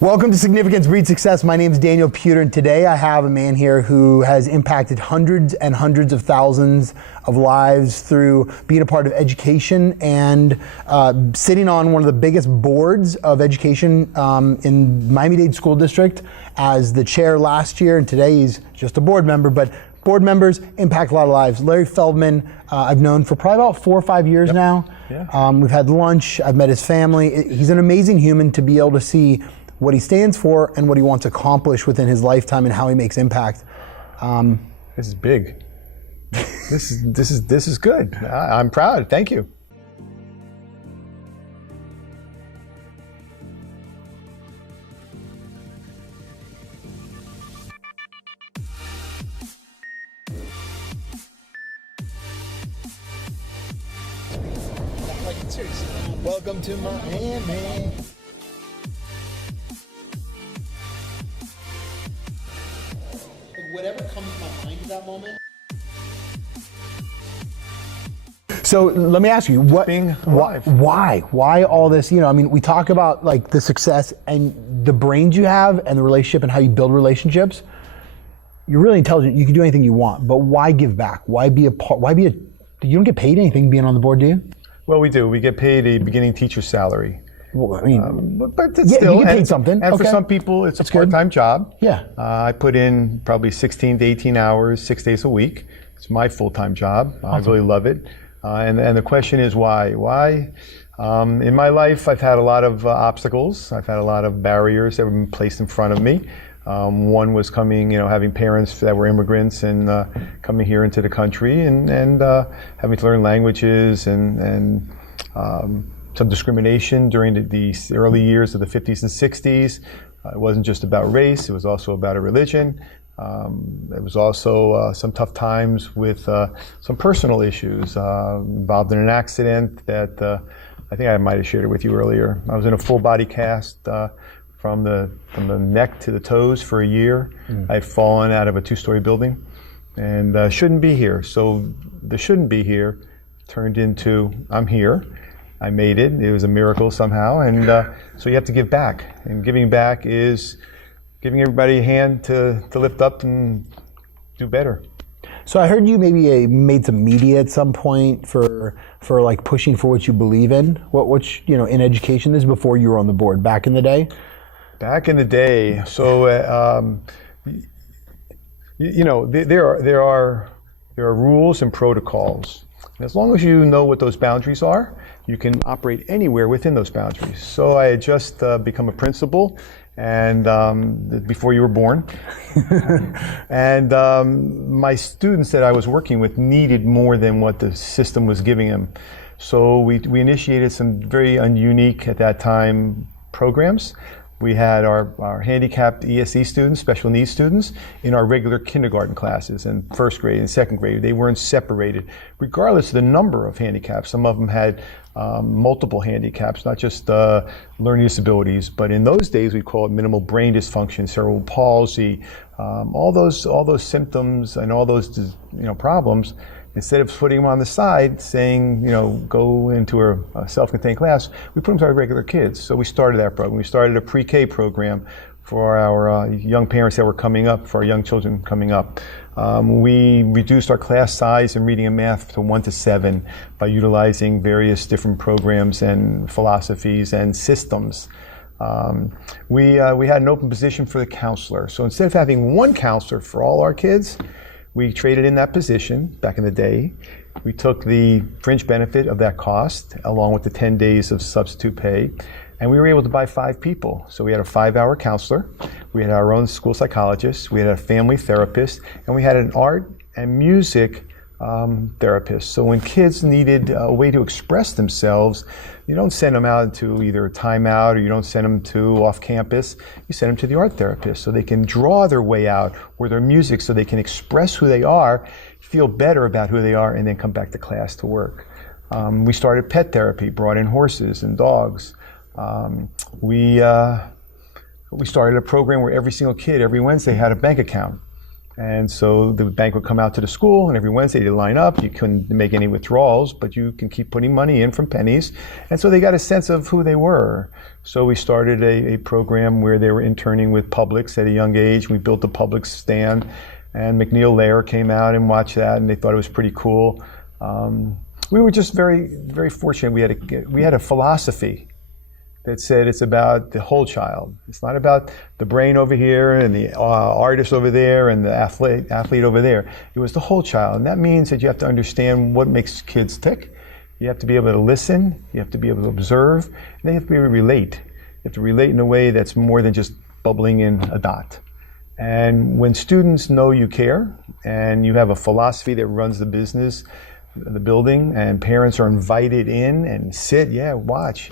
Welcome to Significance Breeds Success. My name is Daniel Puder, and today I have a man here who has impacted hundreds and hundreds of thousands of lives through being a part of education and sitting on one of the biggest boards of education in Miami-Dade School District as the chair last year, and today he's just a board member, but board members impact a lot of lives. Larry Feldman, I've known for probably about 4 or 5 years now. Yeah. We've had lunch, I've met his family. He's an amazing human to be able to see what he stands for and what he wants to accomplish within his lifetime and how he makes impact. This is big. This is good. I'm proud. Thank you. Welcome to Miami. Whatever comes to my mind at that moment. So let me ask you, why all this? You know, I mean, we talk about like the success and the brains you have and the relationship and how you build relationships. You're really intelligent. You can do anything you want, but why give back? Why be a part? You don't get paid anything being on the board, do you? Well, we do. We get paid a beginning teacher salary. Well, I mean, but it's still, you get paid something. And for some people, it's a part-time job. Yeah. I put in probably 16 to 18 hours, 6 days a week. It's my full-time job. Awesome. I really love it. And the question is why? Why? In my life, I've had a lot of obstacles. I've had a lot of barriers that have been placed in front of me. One was coming, having parents that were immigrants and coming here into the country and having to learn languages and some discrimination during the early years of the 50s and 60s. It wasn't just about race, it was also about a religion. There was also some tough times with some personal issues involved in an accident that I think I might have shared it with you earlier. I was in a full body cast from the neck to the toes for a year. I'd fallen out of a 2-story building and shouldn't be here. So the shouldn't be here turned into I'm here. I made it. It was a miracle somehow. And so you have to give back. And giving back is giving everybody a hand to lift up and do better. So I heard you maybe made some media at some point for like pushing for what you believe in. What's in education? This is before you were on the board, back in the day? Back in the day. So, there are rules and protocols. And as long as you know what those boundaries are, you can operate anywhere within those boundaries. So I had just become a principal, and before you were born, and my students that I was working with needed more than what the system was giving them. So we initiated some very unique at that time programs. We had our handicapped ESE students, special needs students, in our regular kindergarten classes in first grade and second grade. They weren't separated, regardless of the number of handicaps. Some of them had multiple handicaps, not just learning disabilities, but in those days we call it minimal brain dysfunction, cerebral palsy, all those symptoms and all those problems. Instead of putting them on the side, saying, go into a self-contained class, we put them to our regular kids. So we started that program. We started a pre-K program for our young parents that were coming up, for our young children coming up. We reduced our class size in reading and math to 1 to 7 by utilizing various different programs and philosophies and systems. We had an open position for the counselor. So instead of having one counselor for all our kids, we traded in that position back in the day. We took the fringe benefit of that cost along with the 10 days of substitute pay, and we were able to buy 5 people. So we had a 5-hour counselor, we had our own school psychologist, we had a family therapist, and we had an art and music therapist. So when kids needed a way to express themselves, you don't send them out to either a timeout or you don't send them to off campus. You send them to the art therapist so they can draw their way out or their music so they can express who they are, feel better about who they are, and then come back to class to work. We started pet therapy, brought in horses and dogs. We started a program where every single kid every Wednesday had a bank account. And so the bank would come out to the school, and every Wednesday they'd line up. You couldn't make any withdrawals, but you can keep putting money in from pennies. And so they got a sense of who they were. So we started a program where they were interning with Publix at a young age. We built a Publix stand, and McNeil Lehrer came out and watched that, and they thought it was pretty cool. We were just very, very fortunate. We had a philosophy that said it's about the whole child. It's not about the brain over here and the artist over there and the athlete over there. It was the whole child. And that means that you have to understand what makes kids tick. You have to be able to listen. You have to be able to observe. And then you have to be able to relate. You have to relate in a way that's more than just bubbling in a dot. And when students know you care and you have a philosophy that runs the business, the building, and parents are invited in and sit, watch,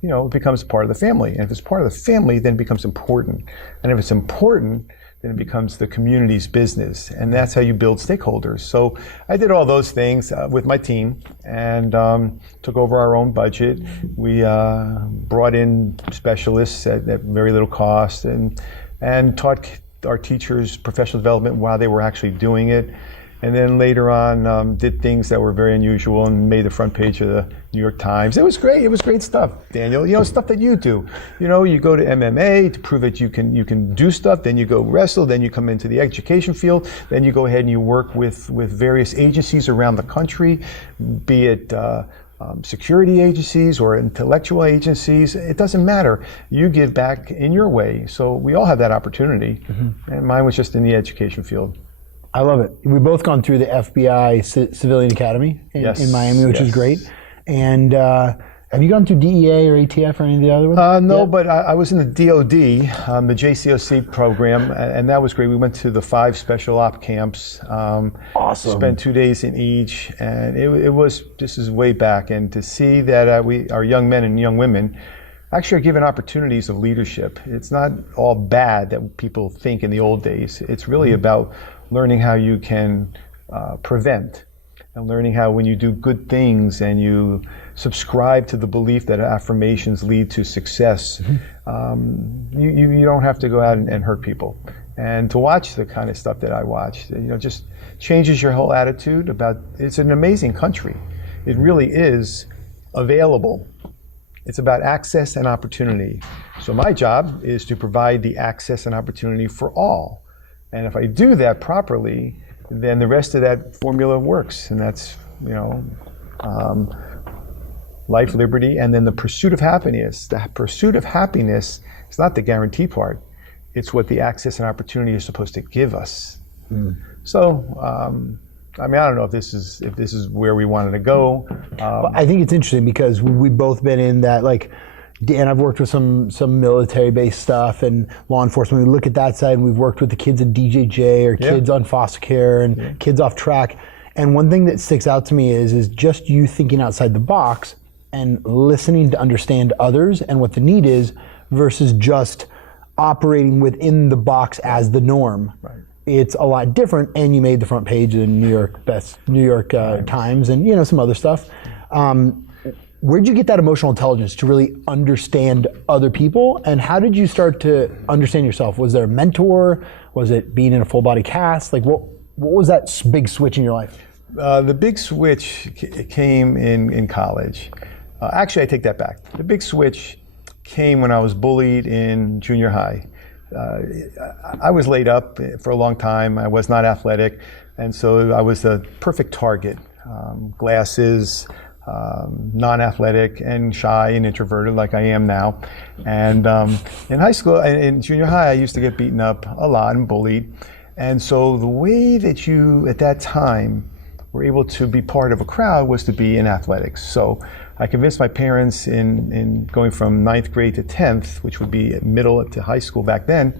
it becomes part of the family. And if it's part of the family, then it becomes important. And if it's important, then it becomes the community's business. And that's how you build stakeholders. So I did all those things with my team and took over our own budget. We brought in specialists at very little cost and taught our teachers professional development while they were actually doing it. And then later on, did things that were very unusual and made the front page of the New York Times. It was great. It was great stuff, Daniel. Stuff that you do. You go to MMA to prove that you can do stuff. Then you go wrestle. Then you come into the education field. Then you go ahead and you work with various agencies around the country, be it security agencies or intellectual agencies. It doesn't matter. You give back in your way. So we all have that opportunity. Mm-hmm. And mine was just in the education field. I love it. We've both gone through the FBI Civilian Academy in Miami, which is great. And have you gone through DEA or ATF or any of the other ones? No, but I was in the DOD, the JCOC program, and that was great. We went to the 5 special op camps. Awesome. Spent 2 days in each, and this is way back. And to see that our young men and young women actually are given opportunities of leadership. It's not all bad that people think in the old days. It's really about learning how you can prevent, and learning how when you do good things and you subscribe to the belief that affirmations lead to success, you don't have to go out and hurt people. And to watch the kind of stuff that I watched, just changes your whole attitude about, it's an amazing country. It really is available. It's about access and opportunity. So my job is to provide the access and opportunity for all. And if I do that properly, then the rest of that formula works. And that's, life, liberty, and then the pursuit of happiness. The pursuit of happiness is not the guarantee part. It's what the access and opportunity is supposed to give us. So, I don't know if this is where we wanted to go. Well, I think it's interesting because we've both been in that, and I've worked with some military-based stuff and law enforcement. We look at that side, and we've worked with the kids at DJJ or kids on foster care and kids off track. And one thing that sticks out to me is just you thinking outside the box and listening to understand others and what the need is versus just operating within the box as the norm. Right. It's a lot different, and you made the front page of the New York Times and some other stuff. Where'd you get that emotional intelligence to really understand other people, and how did you start to understand yourself? Was there a mentor? Was it being in a full body cast? What was that big switch in your life? The big switch came in college. Actually, I take that back. The big switch came when I was bullied in junior high. I was laid up for a long time. I was not athletic, and so I was the perfect target. Glasses, non-athletic and shy and introverted like I am now. And in high school, in junior high, I used to get beaten up a lot and bullied. And so the way that you, at that time, were able to be part of a crowd was to be in athletics. So I convinced my parents in going from 9th grade to 10th, which would be middle to high school back then,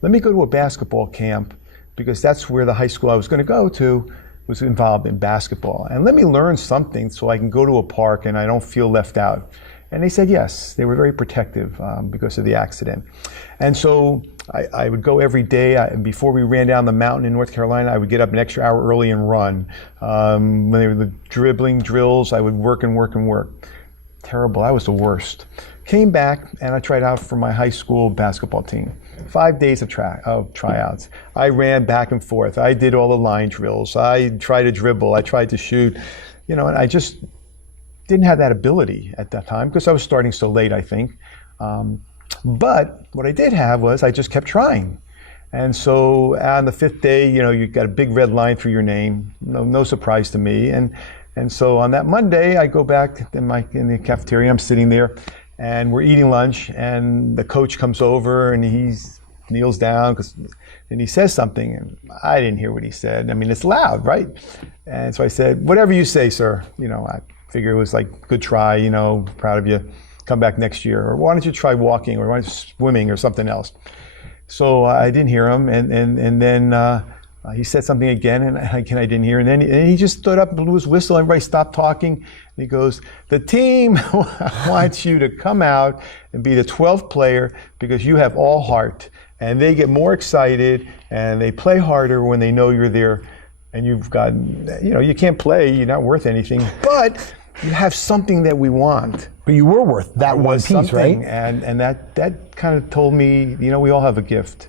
let me go to a basketball camp because that's where the high school I was going to go to was involved in basketball. And let me learn something so I can go to a park and I don't feel left out. And they said yes. They were very protective because of the accident. And so I would go every day. Before we ran down the mountain in North Carolina, I would get up an extra hour early and run. When they were the dribbling drills, I would work and work and work. Terrible. I was the worst. Came back and I tried out for my high school basketball team. 5 days of tryouts. I ran back and forth. I did all the line drills. I tried to dribble. I tried to shoot. And I just didn't have that ability at that time because I was starting so late, I think. But what I did have was I just kept trying. And so on the 5th day, you got a big red line through your name. No surprise to me. And so on that Monday, I go back in the cafeteria. I'm sitting there, and we're eating lunch. And the coach comes over, and he kneels down, and he says something. And I didn't hear what he said. I mean, it's loud, right? And so I said, "Whatever you say, sir." I figure it was like, "Good try. Proud of you. Come back next year." Or why don't you try walking? Or why don't you swimming or something else? So I didn't hear him, and then he said something again, and again I didn't hear. And then he just stood up and blew his whistle. Everybody stopped talking, and he goes, "The team wants you to come out and be the 12th player because you have all heart." And they get more excited, and they play harder when they know you're there. And you've got, you can't play, you're not worth anything, but you have something that we want. But you were worth that one piece, right? And that kind of told me, we all have a gift.